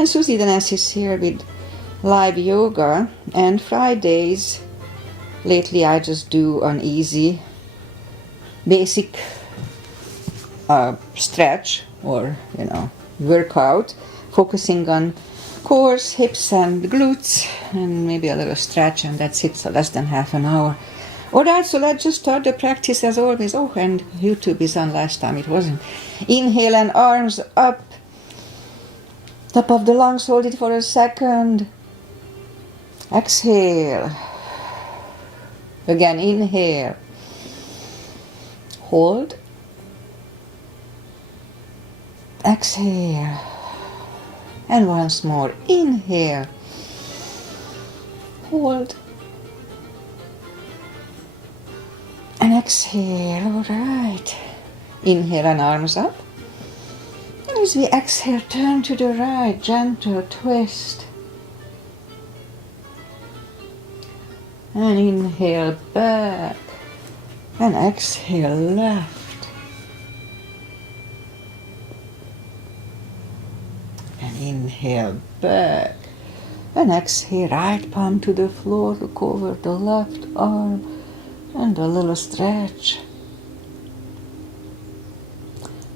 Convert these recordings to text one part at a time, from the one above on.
And Susie Denes is here with live yoga, and Fridays, lately I just do an easy, basic stretch or, workout, focusing on core, hips and glutes, and maybe a little stretch, and that's it, so less than half an hour. Alright, so let's just start the practice as always. Oh, and YouTube is on, last time it wasn't. Inhale and arms up. Top of the lungs, hold it for a second. Exhale. Again, inhale. Hold. Exhale. And once more, inhale. Hold. And exhale, all right. Inhale and arms up. And as we exhale, turn to the right, gentle twist. And inhale back. And exhale left. And inhale back. And exhale, right palm to the floor, look over the left arm. And a little stretch.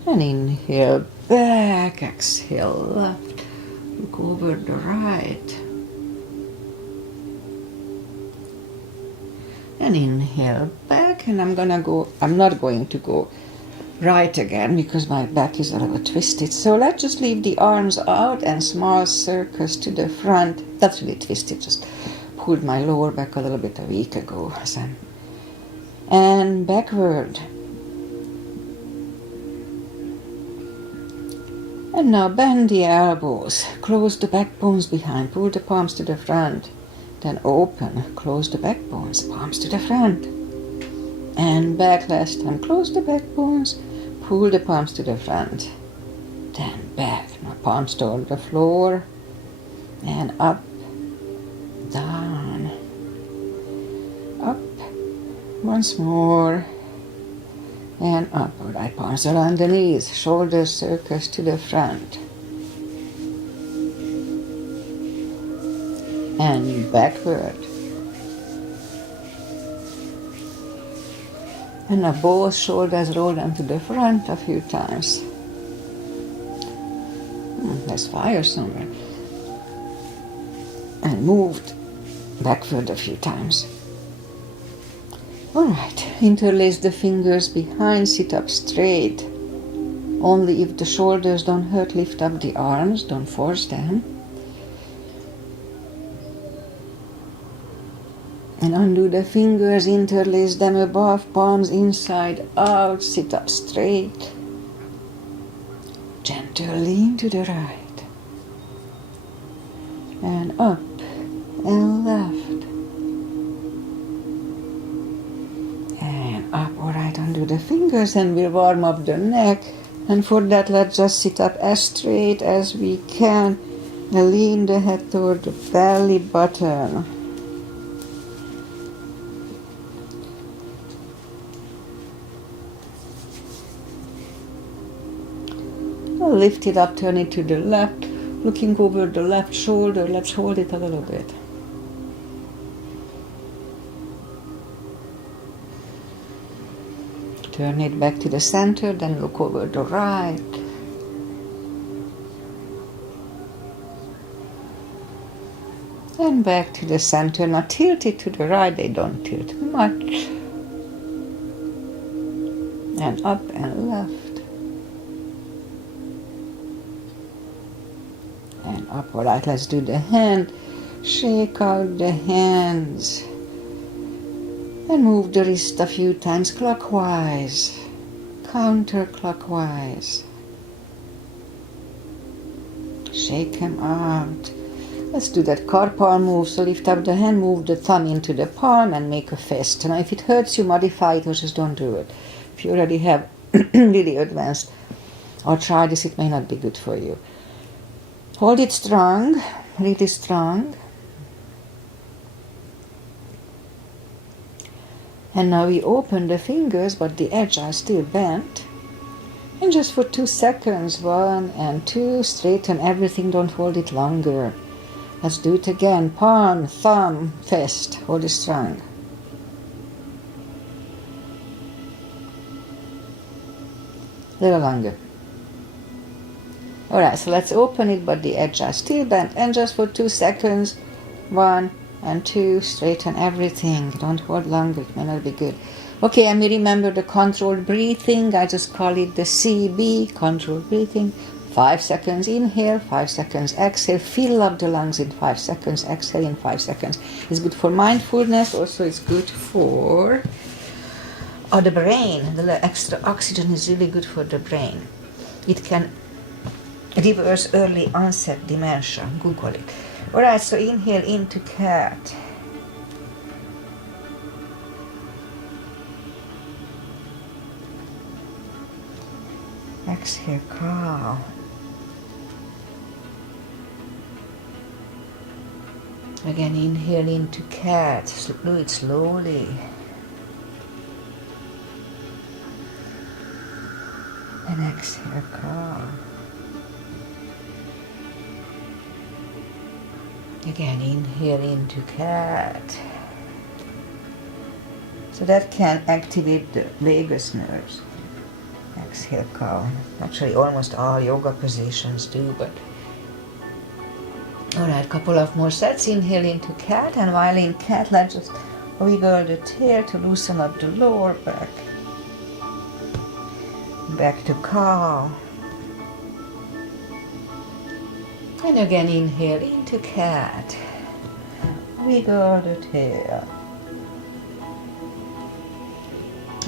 And inhale back, exhale left, look over the right. And inhale back, and I'm not going to go right again because my back is a little twisted. So let's just leave the arms out and small circles to the front. That's really twisted, just pulled my lower back a little bit a week ago. And backward. And now bend the elbows, close the back bones behind, pull the palms to the front, then open, close the back bones, palms to the front, and back last time, close the back bones, pull the palms to the front, then back, now palms toward the floor, and up, down, up, once more, and up. Right palms around the knees, shoulders circles to the front. And backward. And now both shoulders roll them to the front a few times. There's fire somewhere. And moved backward a few times. Alright, interlace the fingers behind, sit up straight. Only if the shoulders don't hurt, lift up the arms, don't force them. And undo the fingers, interlace them above, palms inside out, sit up straight. Gentle lean to the right. And up and left. Up, alright, undo the fingers and we'll warm up the neck, and for that let's just sit up as straight as we can and lean the head toward the belly button. Lift it up, turn it to the left, looking over the left shoulder. Let's hold it a little bit. Turn it back to the center, then look over the right. And back to the center. Now tilt it to the right, they don't tilt much. And up and left. And up, alright, let's do the hand. Shake out the hands. And move the wrist a few times clockwise, counterclockwise. Shake them out. Let's do that carpal move. So lift up the hand, move the thumb into the palm and make a fist. Now if it hurts you, modify it or just don't do it. If you already have really advanced arthritis, it may not be good for you. Hold it strong, really strong. And now we open the fingers, but the edges are still bent. And just for 2 seconds, 1 and 2, straighten everything, don't hold it longer. Let's do it again. Palm, thumb, fist, hold it strong. Little longer. Alright, so let's open it, but the edge are still bent. And just for 2 seconds, 1 and 2, straighten everything. Don't hold longer, it may not be good. Okay, and we remember the controlled breathing. I just call it the CB, controlled breathing. 5 seconds inhale, 5 seconds exhale. Fill up the lungs in 5 seconds, exhale in 5 seconds. It's good for mindfulness, also it's good for the brain. The extra oxygen is really good for the brain. It can reverse early onset dementia. Google it. Alright, so inhale into cat. Exhale, cow. Again, inhale into cat. Do it slowly. And exhale, cow. Again, inhale into cat. So that can activate the vagus nerves. Exhale, cow. Actually, almost all yoga positions do, but... Alright, couple of more sets. Inhale into cat, and while in cat, let's just wiggle the tail to loosen up the lower back. Back to cow. And again, inhale into cat. Wiggle the tail.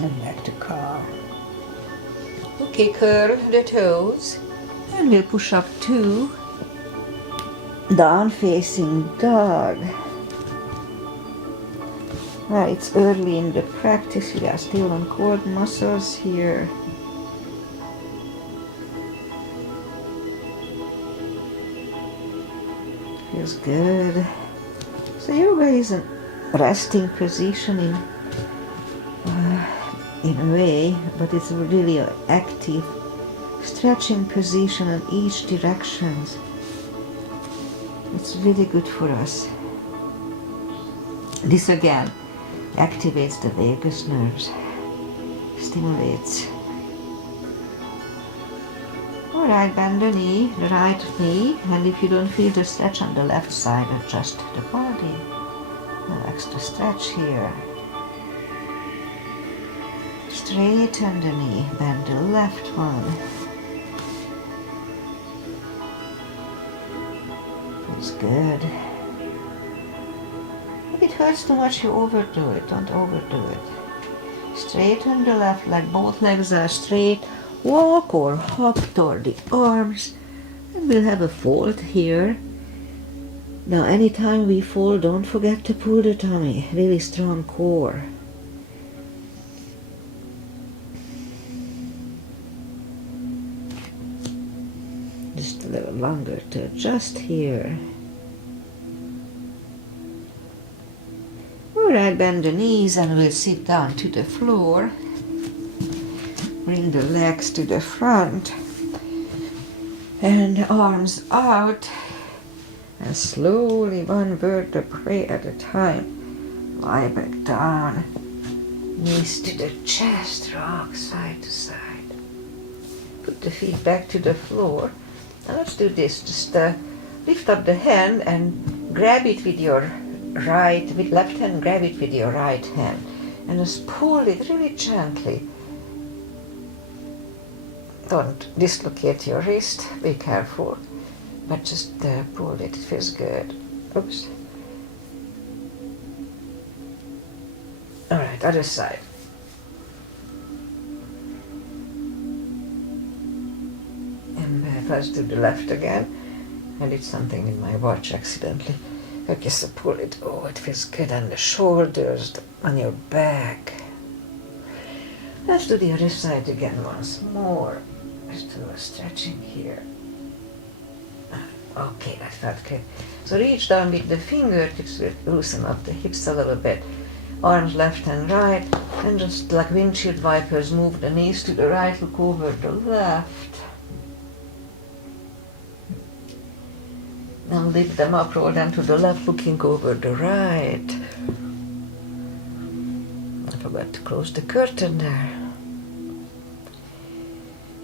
And back to cow. Okay, curve the toes. And we'll push up 2. Down facing dog. Well, it's early in the practice. We are still on core muscles here. Feels good. So yoga is a resting position in a way, but it's really an active stretching position in each direction. It's really good for us. This again activates the vagus nerves, stimulates. Alright, bend the knee, the right knee, and if you don't feel the stretch on the left side, adjust the body. No extra stretch here. Straighten the knee, bend the left one. Feels good. If it hurts too much, you overdo it. Don't overdo it. Straighten the left leg, both legs are straight. Walk or hop toward the arms, and we'll have a fold here. Now anytime we fold, don't forget to pull the tummy, really strong core. Just a little longer to adjust here. Alright, bend the knees and we'll sit down to the floor. Bring the legs to the front and arms out, and slowly one vertebrae at a time lie back down, knees to the chest, rock side to side. Put the feet back to the floor. Now let's do this. Just lift up the hand and grab it with your left hand, grab it with your right hand, and just pull it really gently. Don't dislocate your wrist, be careful, but just pull it, it feels good. Oops. Alright, other side. And let's do the left again. I did something in my watch accidentally. Okay, so pull it. Oh, it feels good on the shoulders, on your back. Let's do the other side again once more. Let's do a stretching here. Okay, that felt good. So reach down with the fingertips, loosen up the hips a little bit. arms left and right, and just like windshield wipers, move the knees to the right, look over the left. And lift them up, roll them to the left, looking over the right. I forgot to close the curtain there.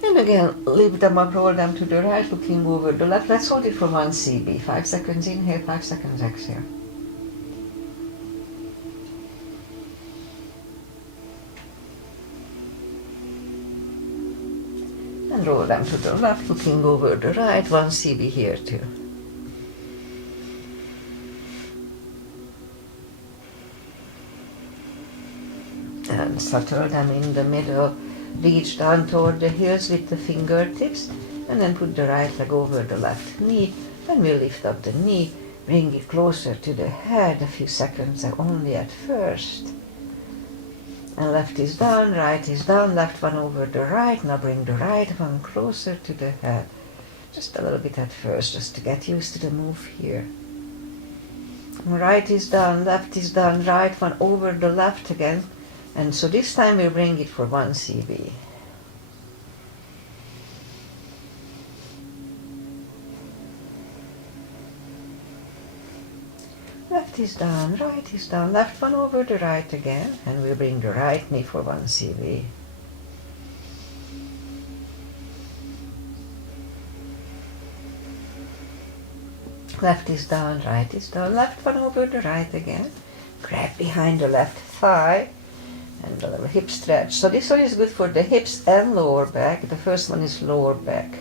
And again, lift them up, roll them to the right, looking over the left. Let's hold it for 1 CB. 5 seconds inhale, 5 seconds exhale. And roll them to the left, looking over the right. 1 CB here too. And settle them in the middle. Reach down toward the heels with the fingertips, and then put the right leg over the left knee. Then we lift up the knee, bring it closer to the head. A few seconds only at first. And left is down, right is down, left one over the right. Now bring the right one closer to the head. Just a little bit at first, just to get used to the move here. Right is down, right one over the left again. And so this time we'll bring it for 1 CB. Left is down, left one over the right again, and we'll bring the right knee for 1 CB. Left is down, left one over the right again. Grab behind the left thigh. And a little hip stretch. So this one is good for the hips and lower back. The first one is lower back.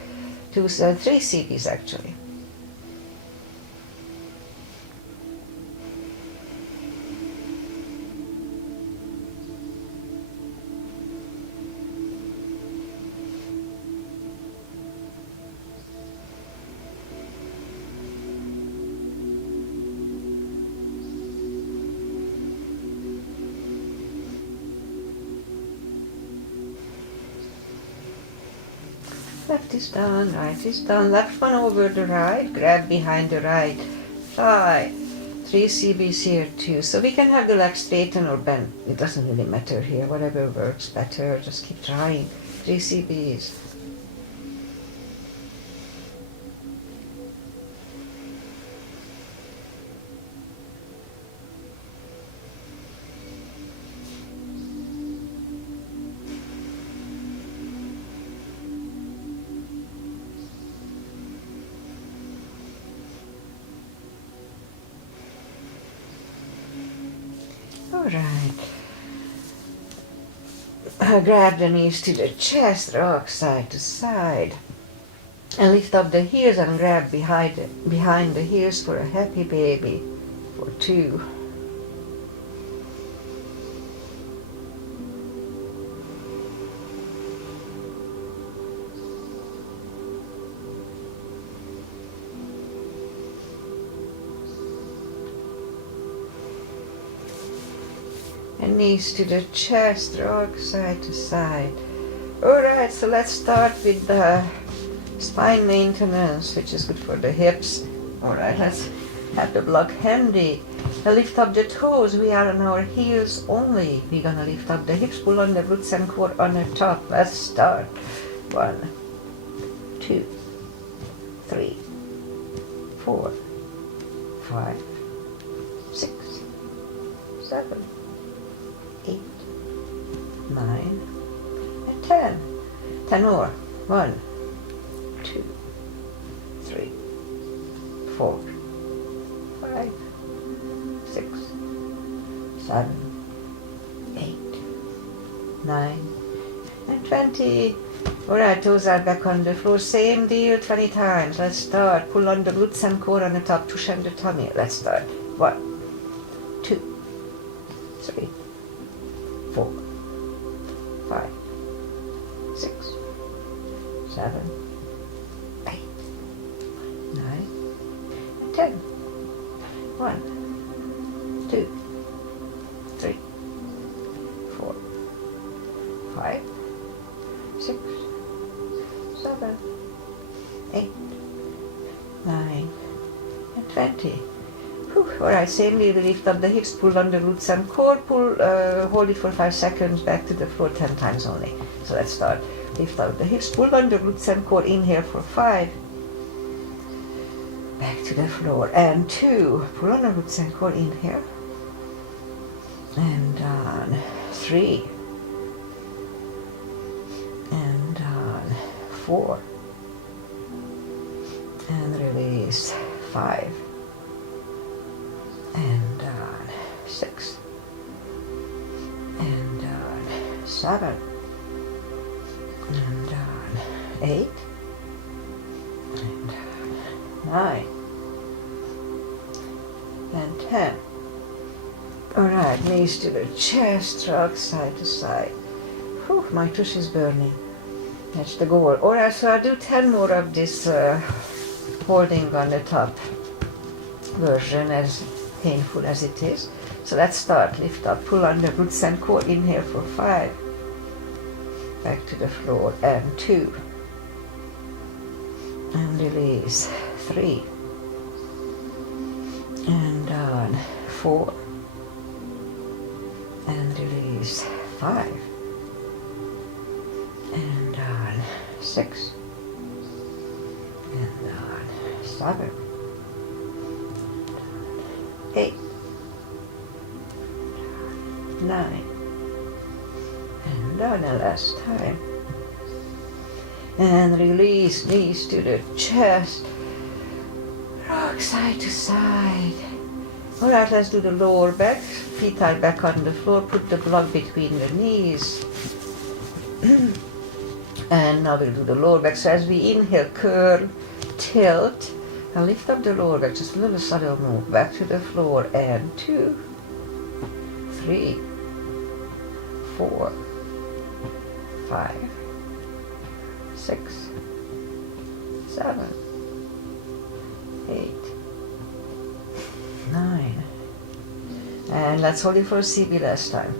3 CBs actually. Left is down, left one over the right, grab behind the right thigh. 3 CBs here too. So we can have the legs straighten or bend. It doesn't really matter here, whatever works better, just keep trying. 3 CBs. Alright. Grab the knees to the chest, rock side to side. And lift up the heels and grab behind the heels for a happy baby for 2. And knees to the chest, rock side to side. Alright, so let's start with the spine maintenance, which is good for the hips. Alright, let's have the block handy. Now lift up the toes, we are on our heels only. We're gonna lift up the hips, pull on the glutes and core on the top. Let's start. 1, 2, 3, 4, 5, 6, 7, 8, 9, and 10. 10 more. 1, 2, 3, 4, 5, 6, 7, 8, 9, and 20. Alright, toes are back on the floor. Same deal 20 times. Let's start. Pull on the glutes and core on the top. Push on the tummy. Let's start. 1, 2, 3, 4, 5, 6, 7, 8, 9, and 10. 1, 2, 3, 4, 5, 6, 7, 8, 9, and 20. Alright, same way we lift up the hips, pull on the glutes and core, pull, hold it for 5 seconds, back to the floor 10 times only. So let's start. Lift up the hips, pull on the glutes and core, inhale for 5. Back to the floor, and 2. Pull on the glutes and core, inhale. And down, 3. And down, 4. And release, 5. And down, 6. And down, 7. And down, 8. And down, 9. And 10. Alright, knees to the chest, rock side to side. Whew, my tush is burning. That's the goal. Alright, so I'll do 10 more of this holding on the top version, as painful as it is. So let's start. Lift up, pull on the glutes and core, inhale for 5. Back to the floor, and 2. And release, 3. And down, 4. And release, 5. And down, 6. And down, 7. 8. 9. And down the last time. And release, knees to the chest. Rock side to side. Alright, let's do the lower back. Feet are back on the floor. Put the block between the knees. And now we'll do the lower back. So as we inhale, curl, tilt, and lift up the lower back. Just a little subtle move. Back to the floor, and 2, 3, 4, 5, 6, 7, 8, 9. And let's hold it for a CB last time.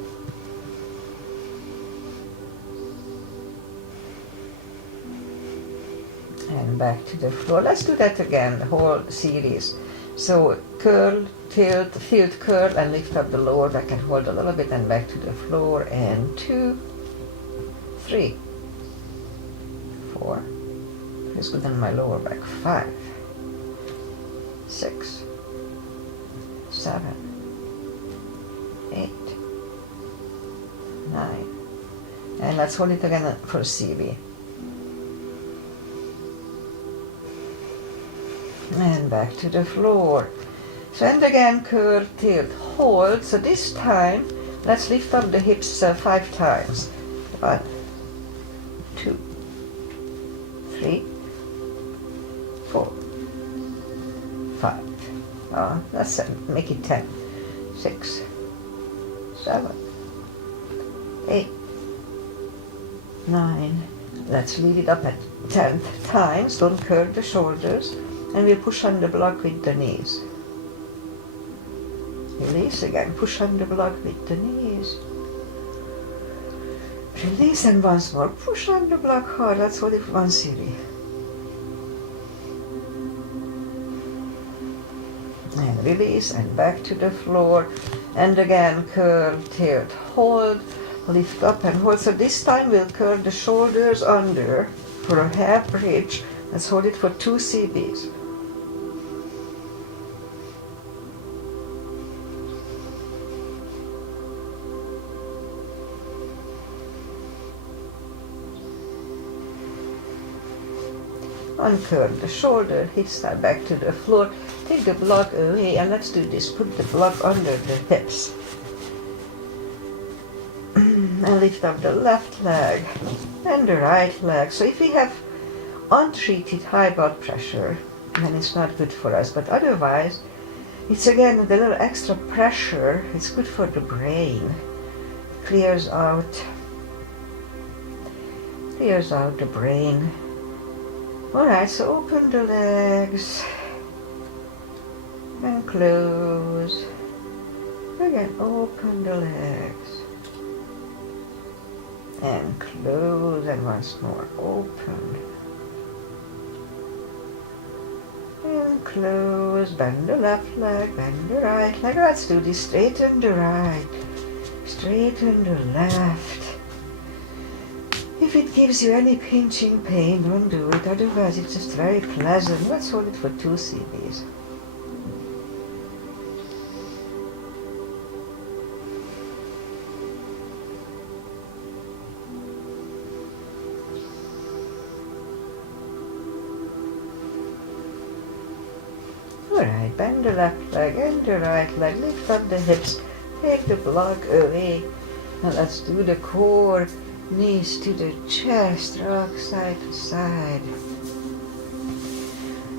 And back to the floor. Let's do that again, the whole series. So curl, tilt, curl, and lift up the lower back and hold a little bit, and back to the floor, and 2, 3, 4. Feels good on my lower back. 5, 6, 7, 8, 9. And let's hold it again for CB. And back to the floor. So, and again, curl, tilt, hold. So this time, let's lift up the hips 5 times. 1, 2, 3, 4, 5. Let's make it 10. 6, 7, 8, 9. Let's leave it up at 10 times. Don't curl the shoulders. And we'll push on the block with the knees. Release again, push on the block with the knees. Release, and once more, push on the block hard. Let's hold it for 1 series. And release, and back to the floor. And again, curl, tilt, hold, lift up and hold. So this time we'll curl the shoulders under for a half bridge. Let's hold it for 2 CBs. Uncurl the shoulder, hips are back to the floor. Take the block away, and let's do this. Put the block under the hips. And lift up the left leg and the right leg. So if we have untreated high blood pressure, then it's not good for us. But otherwise, it's again the little extra pressure. It's good for the brain. Clears out the brain. Alright, so open the legs and close. Again, open the legs and close, and once more open and and close. Bend the left leg, bend the right leg. Let's do this. Straighten the right, straighten the left. If it gives you any pinching pain, don't do it. Otherwise, it's just very pleasant. Let's hold it for 2 CBs. Alright, bend the left leg and the right leg, lift up the hips, take the block away, and let's do the core, knees to the chest, rock side to side.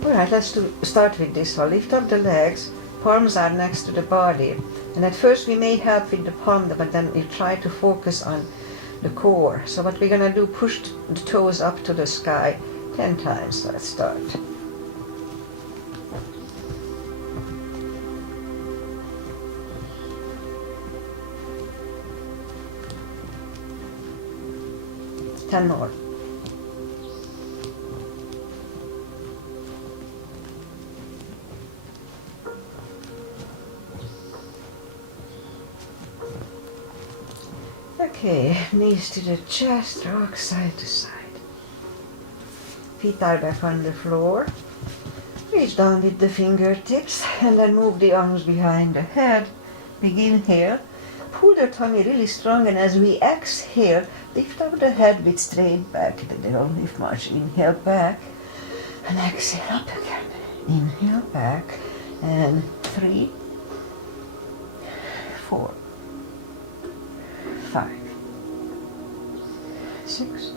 Alright, let's start with this one. Lift up the legs, palms are next to the body, and at first we may help with the palm, but then we try to focus on the core. So what we're gonna do, push the toes up to the sky 10 times. Let's start. Ten more. Okay, knees to the chest, rock side to side. Feet are back on the floor. Reach down with the fingertips and then move the arms behind the head. Begin here. Pull the tummy really strong, and as we exhale, lift up the head with straight back. The don't lift much. Inhale back and exhale up again. Inhale back and 3, 4, 5, 6,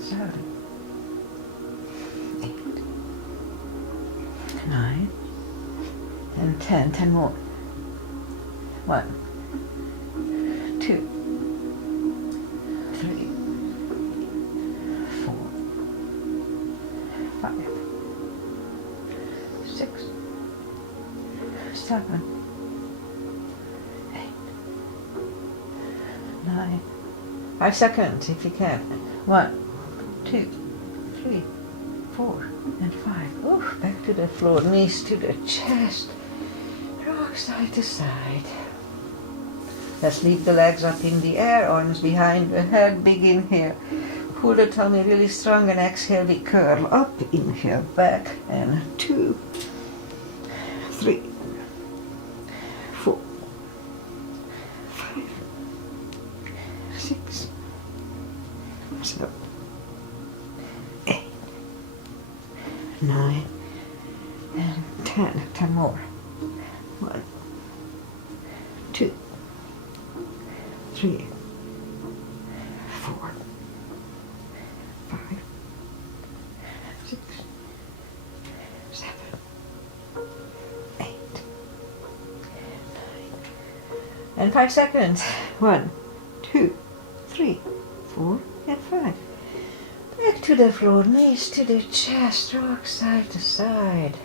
7, 8, 9, and 10. 10 more. 1, 2, 3, 4, 5, 6, 7, 8, 9. 5 seconds if you can. 1, 2, 3, 4, and 5. Oof, back to the floor, knees to the chest, rock side to side. Let's leave the legs up in the air, arms behind the head, big inhale. Pull the tummy really strong and exhale, we curl up, inhale back, and 2, 3, 4, 5, 6, 7, 8, 9, and 10. 10 more. 1, 2, 3, 4, 5, 6, 7, 8, 9, and 5 seconds. 1, 2, 3, 4, and 5. Back to the floor, knees to the chest, rock side to side.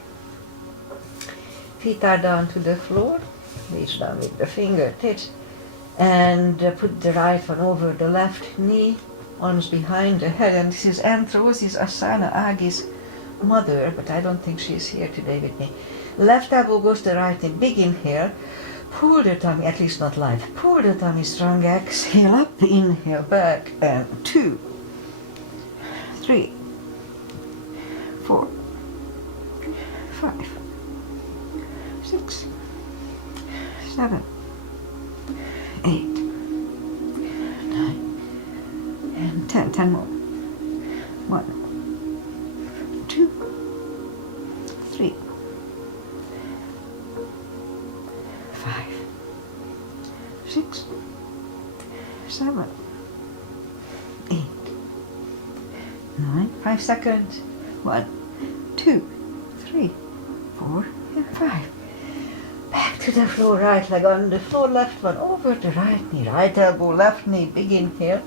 Feet are down to the floor. Reach down with the fingertips. And put the right one over the left knee, arms behind the head. And this is Anthrosis Asana, Agi's mother, but I don't think she's here today with me. Left elbow goes to the right knee, big inhale. Pull the tummy, at least not live. Pull the tummy strong, exhale up, inhale back, and 2, 3, 4, 5, 6, 7, 8, 9, and 10. 10 more. 1, 2, 3, 5, 6, 7, 8, 9. 5 seconds. 1, 2, 3, 4, and 5. Back to the floor, right leg on the floor, left one over the right knee, right elbow, left knee, big inhale.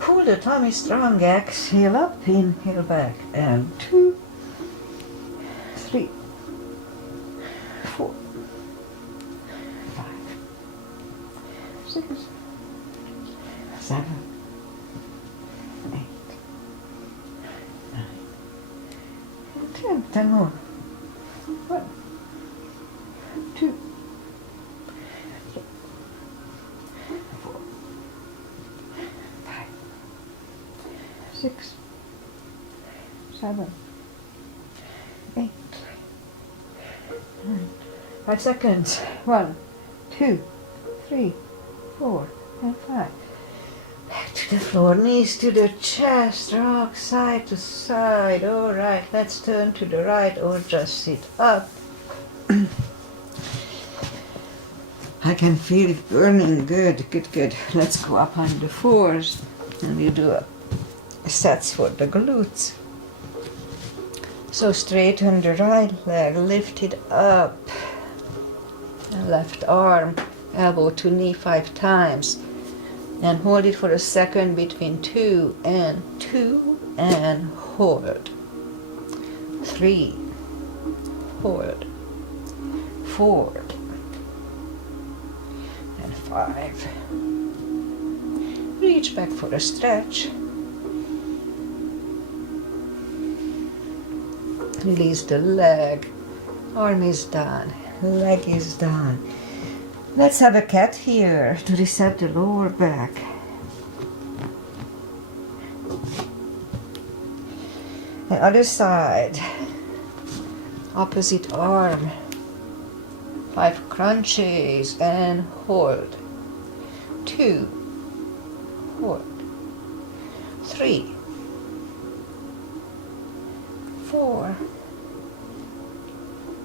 Pull the tummy strong, exhale up, inhale back, and 2, 3, 4, 5, 6, 7, 8, 9, and 10. 10 more. 6, 7, 8, 9. 5 seconds. 1, 2, 3, 4, and 5. Back to the floor, knees to the chest, rock side to side. All right, let's turn to the right or just sit up. I can feel it burning. Good, good, good. Let's go up on the fours and we do sets for the glutes. So straighten the right leg, lift it up. Left arm, elbow to knee 5 times. And hold it for a second between 2 and hold. 3, hold. 4 and 5. Reach back for a stretch. Release the leg. Arm is done. Leg is done. Let's have a cat here to reset the lower back. The other side. Opposite arm. 5 crunches and hold. 2, hold. 3, 4,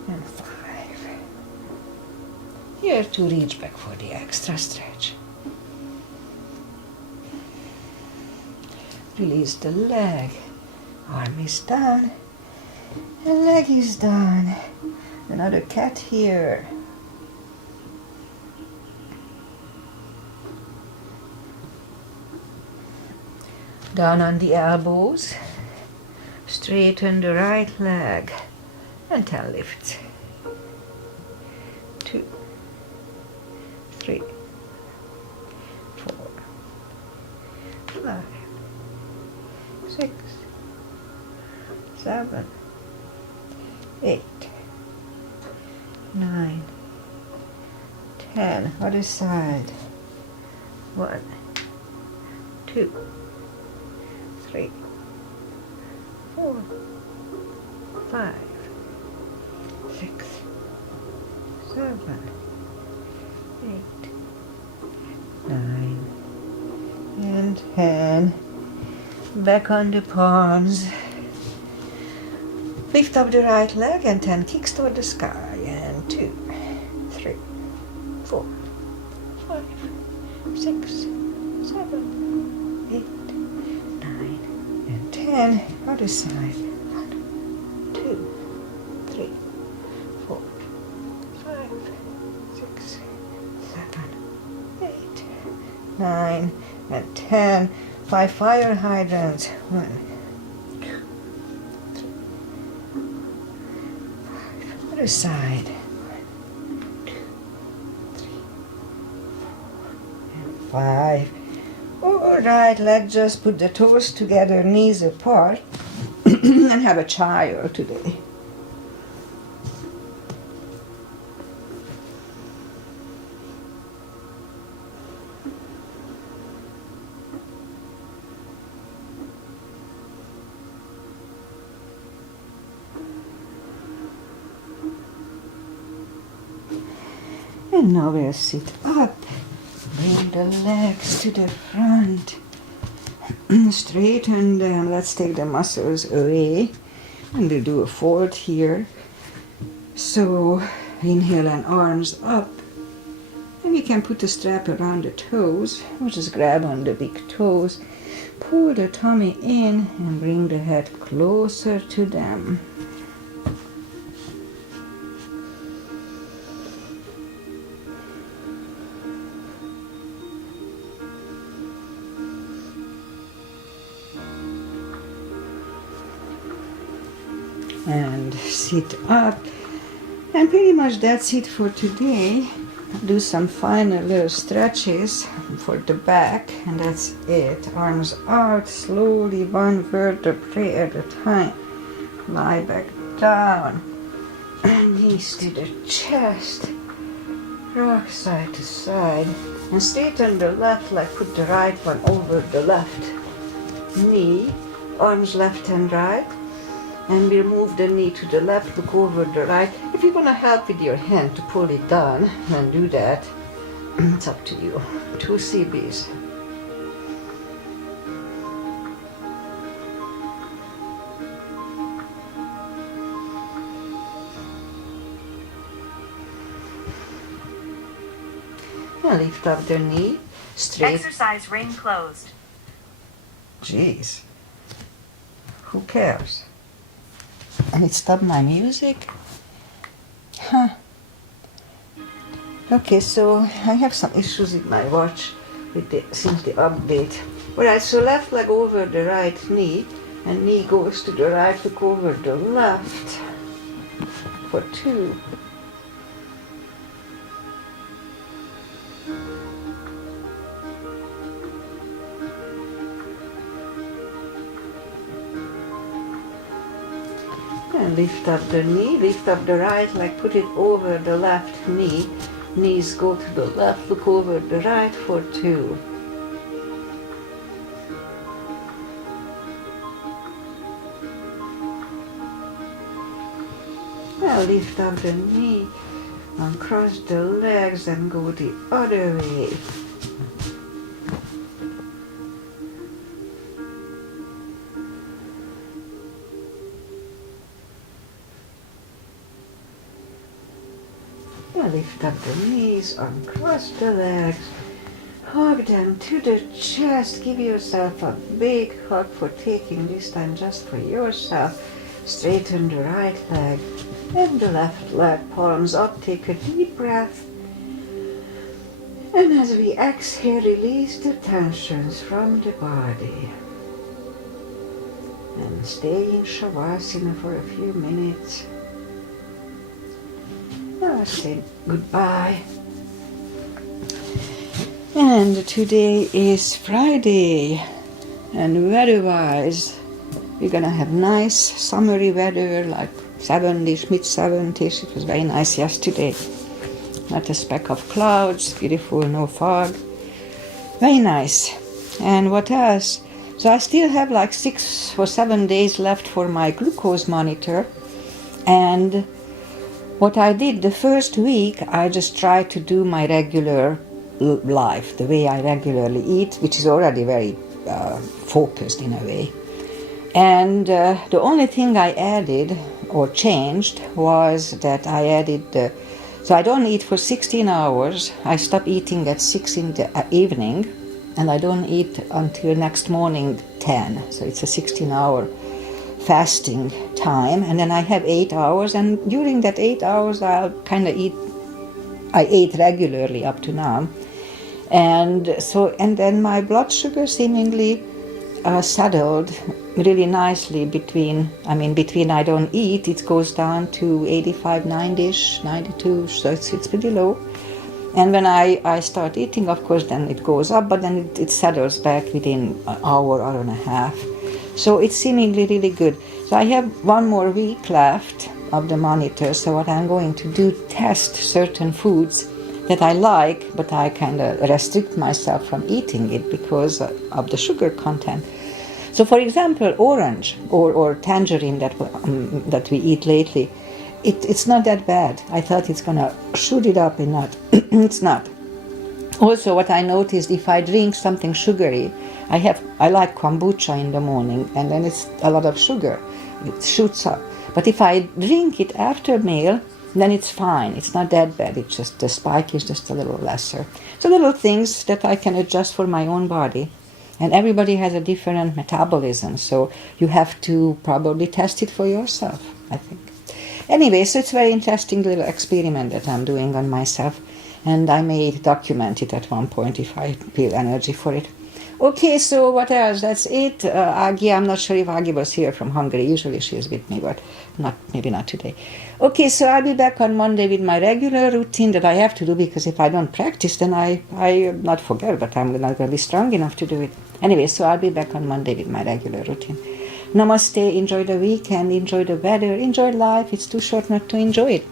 and 5. Here to reach back for the extra stretch. Release the leg. Arm is done. And leg is done. Another cat here. Down on the elbows. Straighten the right leg. And 10 lifts. 2, 3, 4, 5, 6, 7, 8, 9, 10. Other side. 1, 2, 3, 4, 5, 6, 7, 8, 9, and 10. Back on the palms. Lift up the right leg and 10 kicks toward the sky. And 2, 3, 4, 5, 6, 7, 8, 9, and 10. Other side. 1, 2, 3, 4, 5, 6, 7, 8, 9, and 10. 5 fire hydrants. 1, 2, 3, 5. Other side. 1, 2, 3, 4, and 5. All right, let's just put the toes together, knees apart, and have a child today. And now we'll sit up. Bring the legs to the front. Straighten them. Let's take the muscles away. And we'll do a fold here. So inhale and arms up. And we can put the strap around the toes. Or just grab on the big toes. Pull the tummy in and bring the head closer to them. And sit up, and pretty much that's it for today. Do some final little stretches for the back, and that's it. Arms out, slowly, one vertebrae at a time. Lie back down, and knees to the chest, rock side to side, and straighten the left leg. Put the right one over the left knee, arms left and right. And we'll move the knee to the left, look over the right. If you want to help with your hand to pull it down, then do that. It's up to you. 2 CBs. And lift up the knee, straight. Exercise ring closed. Jeez. Who cares? And it stopped my music? Huh. Okay, so I have some issues with my watch since the update. Alright, so left leg over the right knee, and knee goes to the right, look over the left for 2. And lift up the knee, lift up the right leg, put it over the left knee. Knees go to the left, look over the right for 2. Now lift up the knee, uncross the legs and go the other way. Lift up the knees, uncross the legs, hug them to the chest, give yourself a big hug for taking this time just for yourself. Straighten the right leg and the left leg, palms up, take a deep breath. And as we exhale, release the tensions from the body. And stay in Shavasana for a few minutes. Now say goodbye. And today is Friday, and weather-wise, we're gonna have nice summery weather, like 70s, mid-70s. It was very nice yesterday. Not a speck of clouds, beautiful, no fog. Very nice. And what else? So I still have like 6 or 7 days left for my glucose monitor, and what I did the first week, I just tried to do my regular life, the way I regularly eat, which is already very focused in a way. And the only thing I added or changed was that I added, so I don't eat for 16 hours. I stop eating at 6 in the evening, and I don't eat until next morning 10. So it's a 16-hour fasting time, and then I have 8 hours, and during that 8 hours I'll kind of eat. I ate regularly up to now, and then my blood sugar seemingly settled really nicely between I don't eat, it goes down to 85, 90ish, 92, so it's pretty low. And when I start eating, of course, then it goes up, but then it settles back within an hour and a half. So it's seemingly really good. So I have 1 more week left of the monitor. So what I'm going to do, test certain foods that I like, but I kind of restrict myself from eating it because of the sugar content. So for example, orange or tangerine that we eat lately, it's not that bad. I thought it's going to shoot it up, and not. It's not. Also, what I noticed, if I drink something sugary, I like kombucha in the morning, and then it's a lot of sugar. It shoots up. But if I drink it after meal, then it's fine. It's not that bad. It's just the spike is just a little lesser. So little things that I can adjust for my own body. And everybody has a different metabolism, so you have to probably test it for yourself, I think. Anyway, so it's a very interesting little experiment that I'm doing on myself, and I may document it at one point if I feel energy for it. Okay, so what else? That's it. Agi, I'm not sure if Agi was here from Hungary. Usually she is with me, but maybe not today. Okay, so I'll be back on Monday with my regular routine that I have to do, because if I don't practice, then I not forget, but I'm not going to be strong enough to do it. Anyway, so I'll be back on Monday with my regular routine. Namaste, enjoy the weekend, enjoy the weather, enjoy life. It's too short not to enjoy it.